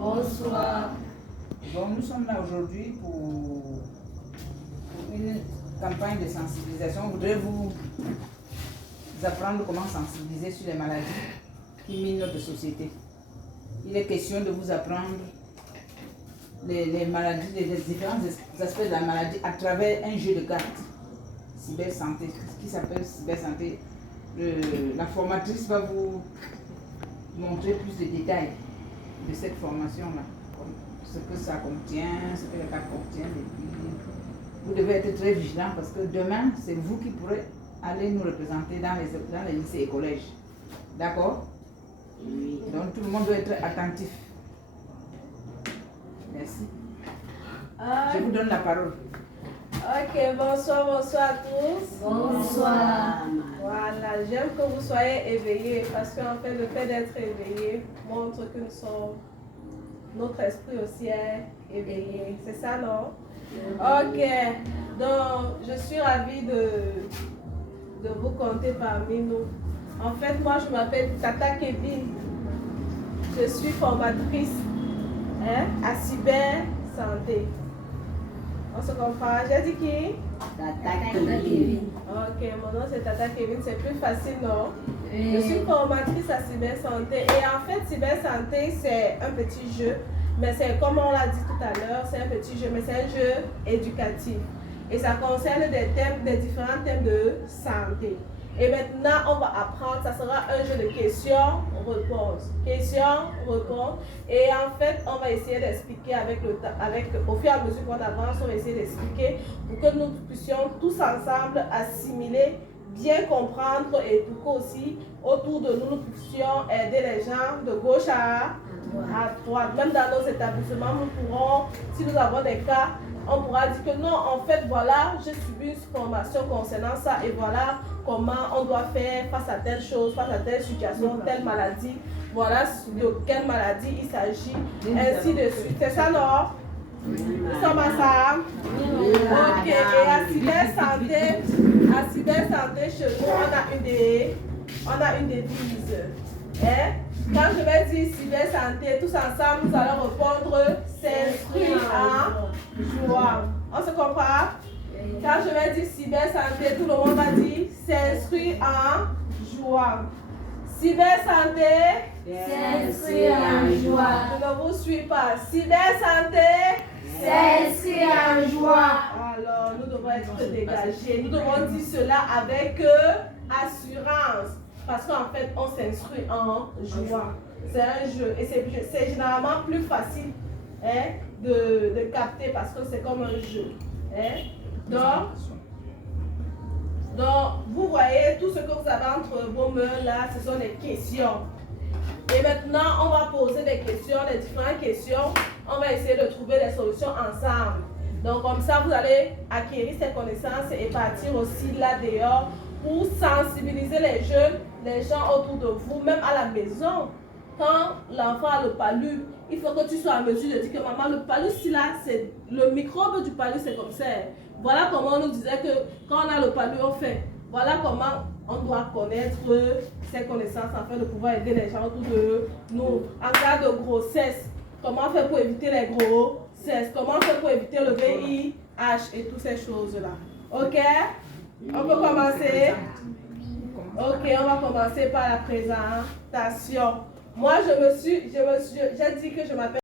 Bonsoir. Bon, nous sommes là aujourd'hui pour une campagne de sensibilisation. Je voudrais vous apprendre comment sensibiliser sur les maladies qui minent notre société. Il est question de vous apprendre les maladies, les différents aspects de la maladie à travers un jeu de cartes. Cybersanté, qui s'appelle Cybersanté. La formatrice va vous montrer plus de détails de cette formation-là. Ce que ça contient, ce que les cartes contiennent. Et puis, vous devez être très vigilant parce que demain, c'est vous qui pourrez aller nous représenter dans les lycées et collèges. D'accord? Oui. Donc tout le monde doit être attentif. Merci. Je vous donne la parole. Ok, bonsoir à tous. Bonsoir. Voilà, j'aime que vous soyez éveillés parce qu'en fait, le fait d'être éveillé montre que notre esprit aussi est éveillé. C'est ça, non? Ok, donc je suis ravie de vous compter parmi nous. En fait, moi, je m'appelle Tata Kevin. Je suis formatrice à Cyber Santé. On se comprend? J'ai dit qui? Tata Kevin. Ok, mon nom c'est Tata Kevin, c'est plus facile, non? Oui. Je suis formatrice à Cyber Santé et en fait, Cyber Santé c'est un petit jeu, mais c'est comme on l'a dit tout à l'heure, c'est un petit jeu, mais c'est un jeu éducatif. Et ça concerne des différents thèmes de santé. Et maintenant, on va apprendre, ça sera un jeu de questions-réponses. Questions-réponses. Et en fait, on va essayer d'expliquer au fur et à mesure qu'on avance, on va essayer d'expliquer pour que nous puissions tous ensemble assimiler, bien comprendre et pour qu'aussi, autour de nous, nous puissions aider les gens de gauche à droite. Même dans nos établissements, nous pourrons, si nous avons des cas, on pourra dire que non, en fait, voilà, j'ai subi une formation concernant ça et voilà comment on doit faire face à telle chose, face à telle situation, telle maladie. Voilà de quelle maladie il s'agit, ainsi de suite. C'est ça, non? Nous sommes ensemble? Ok, et à Cyber Santé, chez nous, on a une devise. Quand je vais dire Cyber Santé, tous ensemble, nous allons répondre s'inscrire en joie. On se comprend? Quand je vais dire Cyber Santé, tout le monde va dire s'inscrire en joie. Cyber Santé, S'inscrire en joie. je ne vous suis pas. Cyber Santé, S'inscrire en joie. alors nous devons être dégagés. Nous devons dire cela avec assurance. Parce qu'en fait, on s'inscrit en joie. C'est un jeu. Et c'est généralement plus facile de capter parce que c'est comme un jeu. Donc, vous voyez, tout ce que vous avez entre vos mains là, ce sont des questions. Et maintenant, on va poser des questions, des différentes questions. On va essayer de trouver des solutions ensemble. Donc, comme ça, vous allez acquérir ces connaissances et partir aussi là dehors pour sensibiliser les jeunes, les gens autour de vous, même à la maison. Quand l'enfant a le palu, il faut que tu sois en mesure de dire que maman, le palu, c'est le microbe du palu, c'est comme ça. Voilà comment on nous disait que quand on a le palu, on fait. Voilà comment on doit connaître ces connaissances afin de pouvoir aider les gens autour de nous. En cas de grossesse, comment faire pour éviter les grossesses? Comment faire pour éviter le VIH et toutes ces choses-là? Ok? On peut commencer? Ok, on va commencer par la présentation. Moi, j'ai dit que je m'appelle